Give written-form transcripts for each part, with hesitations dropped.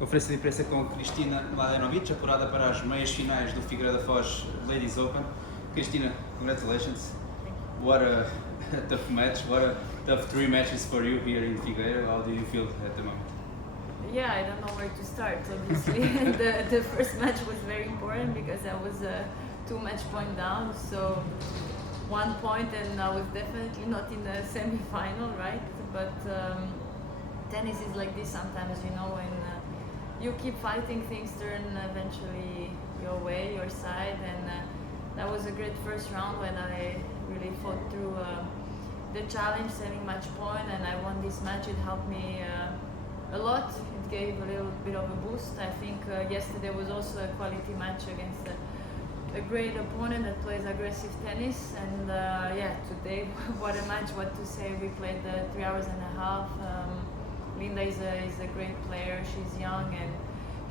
Conferência de imprensa com Kristina Mladenovic, apurada para as meias finais do Figueira da Foz Ladies Open. Kristina, congratulations. What a tough match, what a tough 3 matches for you here in Figueira. How do you feel at the moment? Yeah, I don't know where to start, obviously. the first match was very important because I was 2 match point down, so 1 point, and I was definitely not in the semi-final, right? But tennis is like this sometimes, you know, when you keep fighting, things turn eventually your way, your side, and that was a great first round when I really fought through the challenge, setting match point, and I won this match. It helped me a lot. It gave a little bit of a boost. I think yesterday was also a quality match against a great opponent that plays aggressive tennis, and yeah, today what a match, what to say. We played 3 hours and a half. Linda is a great player. She's young and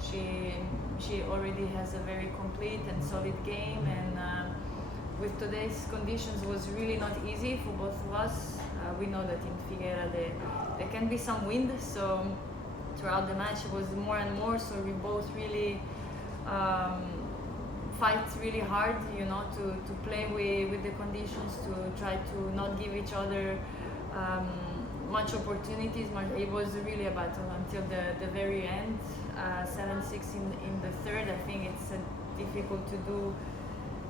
she already has a very complete and solid game, and with today's conditions was really not easy for both of us. We know that in Figueira there can be some wind, so throughout the match it was more and more, so we both really fight really hard, you know, to play with the conditions, to try to not give each other much opportunities. It was really a battle until the very end. 7-6 in the third. I think it's difficult to do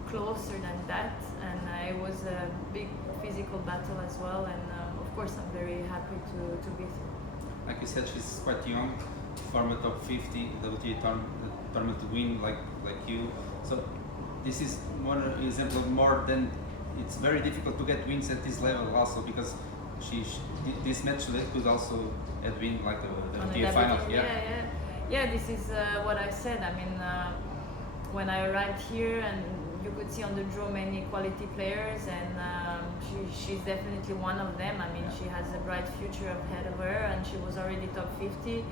closer than that, and it was a big physical battle as well, and of course I'm very happy to be through. Like you said, she's quite young, former top 50 WTA tournament to win like you. So this is one example more than it's very difficult to get wins at this level also, because this match could also have been like the WTA final. Yeah, this is what I said. I mean, when I arrived here, and you could see on the draw many quality players, and she's definitely one of them. I mean, she has a bright future ahead of her, and she was already top 50.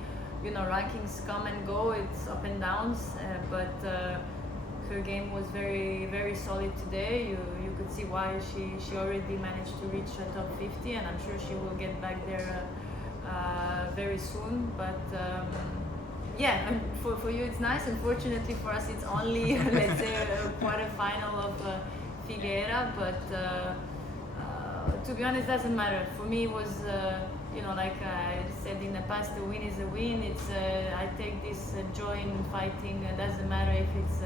You know, rankings come and go, it's up and downs, but her game was very, very solid today. You could see why she already managed to reach top 50, and I'm sure she will get back there very soon. But yeah, for you it's nice. Unfortunately for us, it's only let's say a quarter-final of Figueira. But to be honest, doesn't matter. For me, it was you know, like I said in the past, the win is a win. It's I take this joy in fighting. It doesn't matter if it's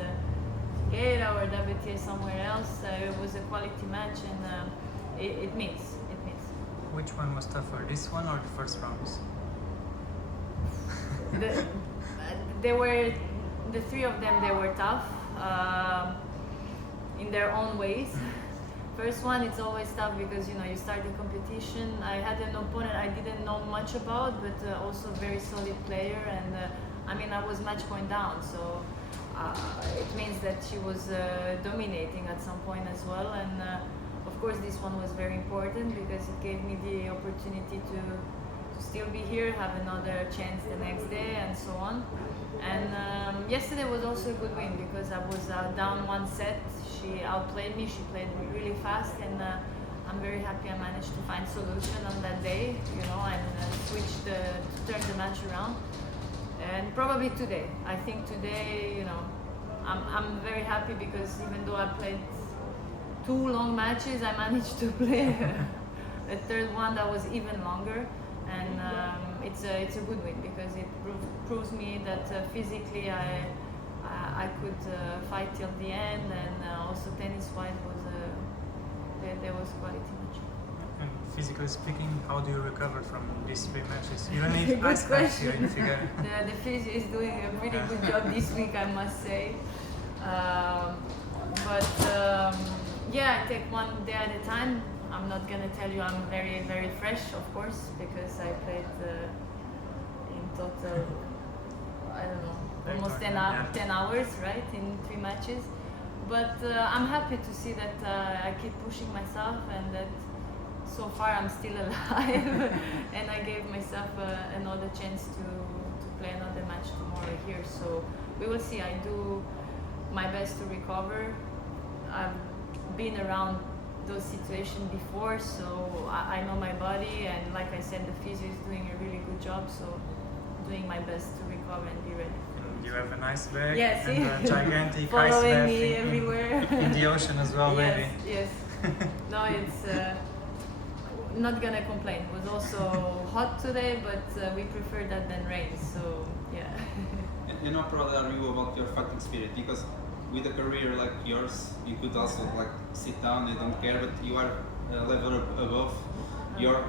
Figueira or WTA somewhere else. It was a quality match, and it means. Which one was tougher, this one or the first rounds? The 3 of them, they were tough in their own ways. First one, it's always tough because, you know, you start the competition. I had an opponent I didn't know much about, but also a very solid player, and I mean, I was match point down, so it means that she was dominating at some point as well, and of course this one was very important because it gave me the opportunity to still be here, have another chance the next day, and so on. And yesterday was also a good win because I was down 1 set. She outplayed me, she played really fast, and I'm very happy I managed to find solution on that day, you know, and turn the match around. And probably today, I think today, you know, I'm very happy because even though I played 2 long matches, I managed to play a third one that was even longer. And it's a good win because it proves me that physically I could fight till the end, and also tennis-wise there was quality match. And physically speaking, how do you recover from these 3 matches? You don't need Good ice packs here question. in Figueira. The physio is doing a pretty good job this week, I must say. But yeah, I take one day at a time. I'm not gonna tell you I'm very, very fresh, of course, because I played in total, I don't know, almost 10 hours, right, in 3 matches. But I'm happy to see that I keep pushing myself, and that so far I'm still alive, and I gave myself another chance to play another match tomorrow here. So we will see. I do my best to recover. I've been around those situations before, so I know my body, and like I said, the physio is doing a really good job, so doing my best to recover. up and be ready. And you have an ice bag Yes, and a gigantic ice following bath me in, everywhere. in the ocean as well, maybe. Yes. No, it's not gonna complain. It was also hot today, but we prefer that than rain. So yeah. And how proud are you about your fighting spirit? Because with a career like yours, you could also like sit down, you don't care, but you are a level above your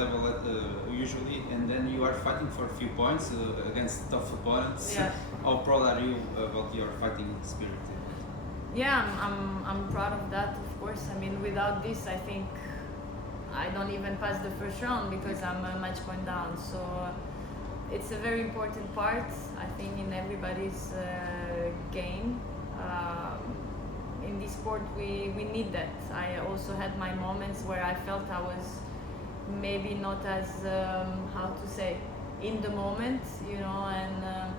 level usually, and then you are fighting for a few points against tough opponents. Yeah. How proud are you about your fighting spirit? Yeah, I'm proud of that, of course. I mean, without this, I think I don't even pass the first round because I'm a match point down. So it's a very important part, I think, in everybody's game. In this sport, we need that. I also had my moments where I felt I was maybe not as, how to say, in the moment, you know, and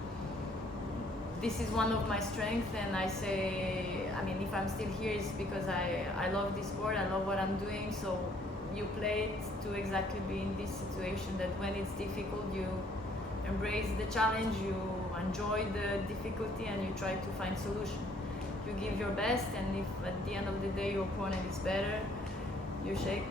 this is one of my strengths, and I say, I mean, if I'm still here, it's because I love this sport, I love what I'm doing, so you play it to exactly be in this situation that when it's difficult, you embrace the challenge, you enjoy the difficulty, and you try to find solution. You give your best, and if at the end of the day your opponent is better, you shake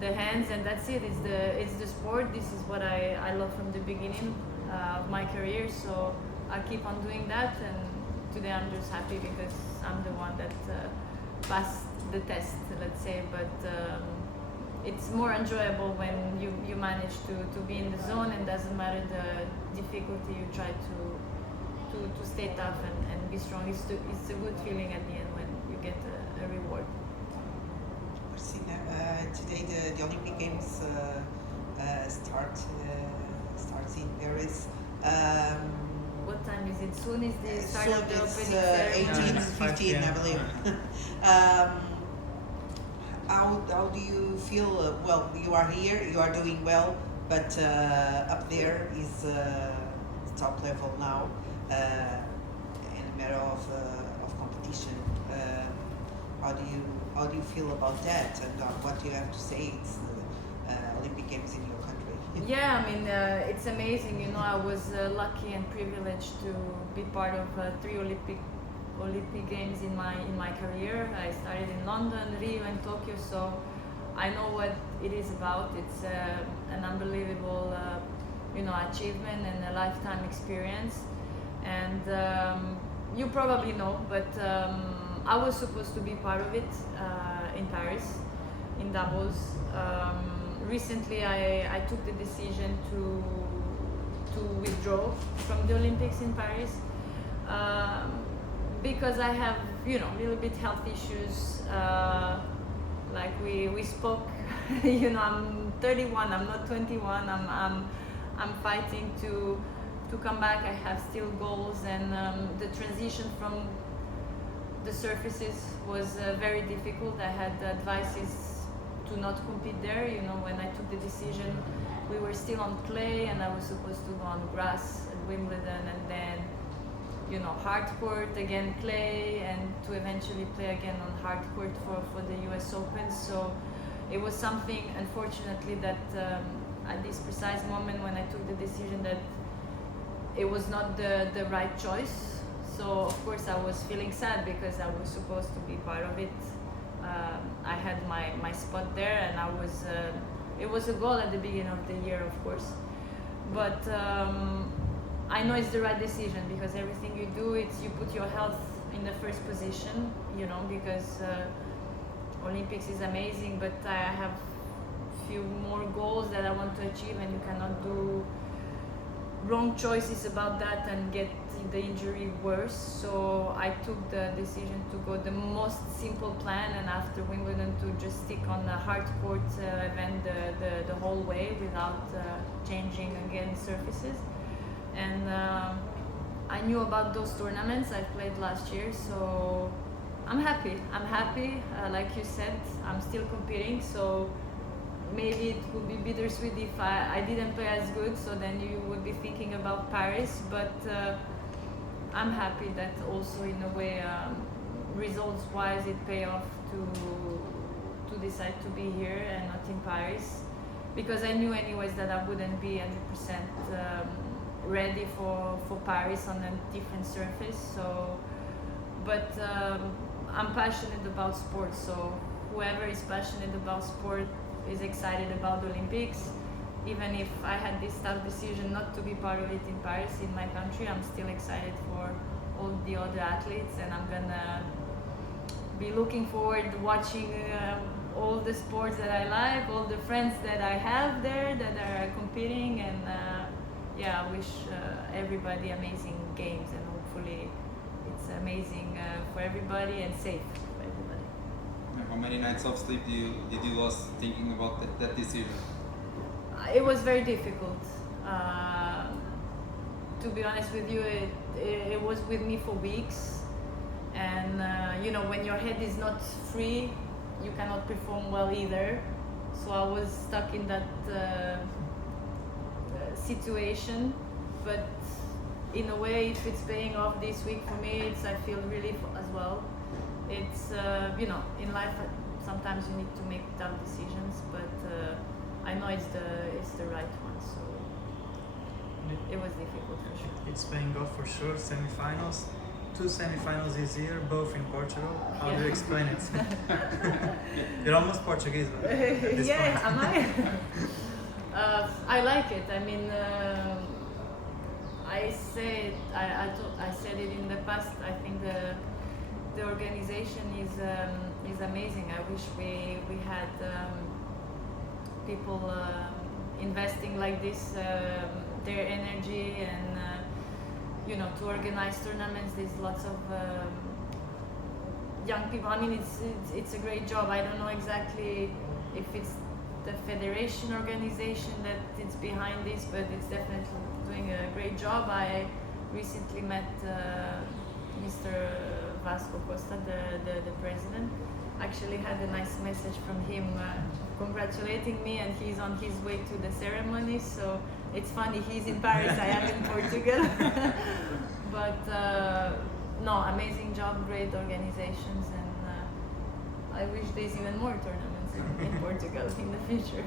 the hands, and that's it. It's the sport. This is what I love from the beginning of my career, so I keep on doing that, and today I'm just happy because I'm the one that passed the test, let's say, but it's more enjoyable when you manage to be in the zone, and doesn't matter the difficulty, you try to stay tough and be strong. It's a good feeling at the end when you get a reward. Kristina, today the Olympic Games starts in Paris. What time is it? Soon is the start Soon of the it's opening 18, ceremony. 15, I believe. How do you feel? Well, you are here, you are doing well, but up there is top level now in a matter of competition. How do you feel about that, and what do you have to say? It's Olympic Games in your country. Yeah, I mean, it's amazing. You know, I was lucky and privileged to be part of 3 Olympic Games in my career. I started in London, Rio, and Tokyo, so I know what it is about. It's an unbelievable, achievement and a lifetime experience. And you probably know, but I was supposed to be part of it in Paris, in doubles. Recently, I took the decision to withdraw from the Olympics in Paris because I have, a little bit health issues. Like we spoke, I'm 31. I'm not 21. I'm fighting to come back. I have still goals, and the transition from the surfaces was very difficult. I had advices to not compete there. When I took the decision, we were still on clay, and I was supposed to go on grass at Wimbledon, and then hard court, again clay, and to eventually play again on hard court for the US Open. So it was something, unfortunately, that at this precise moment when I took the decision, that it was not the right choice. So of course I was feeling sad because I was supposed to be part of it. I had my spot there, and it was a goal at the beginning of the year, of course. But I know it's the right decision, because everything you do, you put your health in the first position, because Olympics is amazing, but I have few more goals that I want to achieve, and you cannot do wrong choices about that and get the injury worse. So I took the decision to go the most simple plan, and after Wimbledon to just stick on the hard court event the whole way without changing again surfaces. And I knew about those tournaments I played last year, so I'm happy. Like you said, I'm still competing, so maybe it would be bittersweet if I didn't play as good, so then you would be thinking about Paris, but I'm happy that also in a way, results-wise, it paid off to decide to be here and not in Paris, because I knew anyways that I wouldn't be 100% ready for Paris on a different surface. So, but I'm passionate about sports, so whoever is passionate about sport is excited about the Olympics. Even if I had this tough decision not to be part of it in Paris, in my country, I'm still excited for all the other athletes, and I'm gonna be looking forward to watching all the sports that I like, all the friends that I have there that are competing, and I wish everybody amazing games, and hopefully it's amazing for everybody and safe for everybody. How many nights of sleep did you lose thinking about that decision? It was very difficult. To be honest with you, it was with me for weeks, and when your head is not free, you cannot perform well either. So I was stuck in that situation, but in a way, if it's paying off this week for me, I feel relief as well. It's in life sometimes you need to make tough decisions, but I know it's the right one. So it was difficult for sure. It's paying off for sure. Semi-finals, 2 semi-finals this year, both in Portugal. How do you explain it? You're almost Portuguese, but at this point. Am I? I like it. I mean, I said it in the past. I think the organization is amazing. I wish we had people investing like this, their energy, and to organize tournaments. There's lots of young people. I mean, it's a great job. I don't know exactly if it's the federation organization that is behind this, but it's definitely doing a great job. I recently met Mr. Vasco Costa, the president. Actually had a nice message from him congratulating me, and he's on his way to the ceremony. So it's funny, he's in Paris, I am in Portugal. But no, amazing job, great organizations, and I wish there's even more tournaments in Portugal in the future.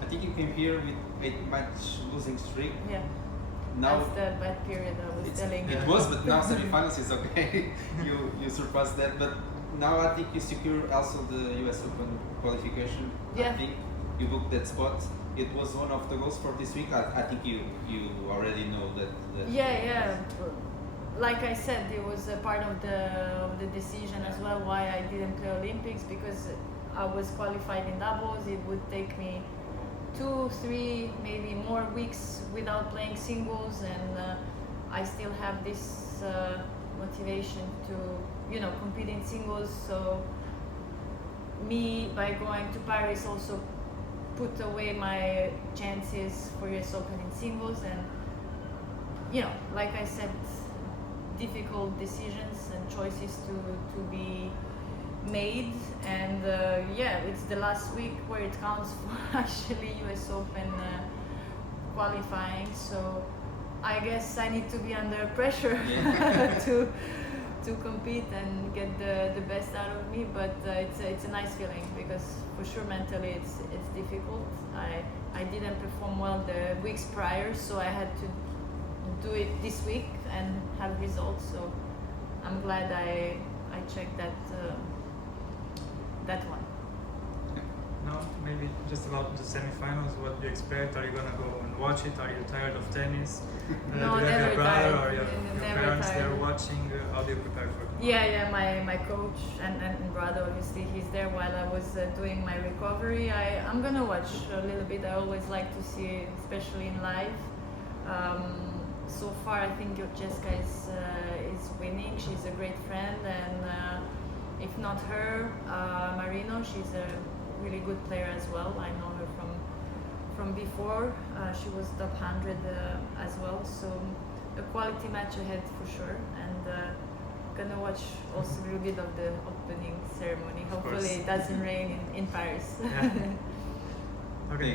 I think you came here with 8-match losing streak. Yeah. Now that's the bad period I was telling you. it was, but now semi-finals is okay. you surpassed that, but now I think you secure also the US Open qualification. Yeah. I think you booked that spot. It was one of the goals for this week. I think you already know that. Yeah. Like I said, it was a part of the decision as well why I didn't play Olympics, because I was qualified in doubles. It would take me 2, 3, maybe more weeks without playing singles, and I still have this motivation to compete in singles. So me, by going to Paris, also put away my chances for US Open in singles, and like I said, difficult decisions and choices to be made, and it's the last week where it counts for actually US Open qualifying. So I guess I need to be under pressure to compete and get the best out of me, but it's a nice feeling, because for sure mentally it's difficult. I didn't perform well the weeks prior, so I had to do it this week and have results. So I'm glad I checked that one. No, maybe just about the semi-finals. What do you expect? Are you gonna go and watch it? Are you tired of tennis? No, do you have never your brother tired. or your Never parents tired. there watching? How do you prepare for it? Yeah, my coach and brother, obviously he's there while I was doing my recovery. I'm gonna watch a little bit. I always like to see, especially in live. So far, I think Jessica is winning. She's a great friend, and if not her, Marino, she's a really good player as well. I know her from before. She was top 100 as well. So a quality match ahead for sure, and gonna watch also a little bit of the opening ceremony. Hopefully it doesn't rain in Paris. Yeah. Okay.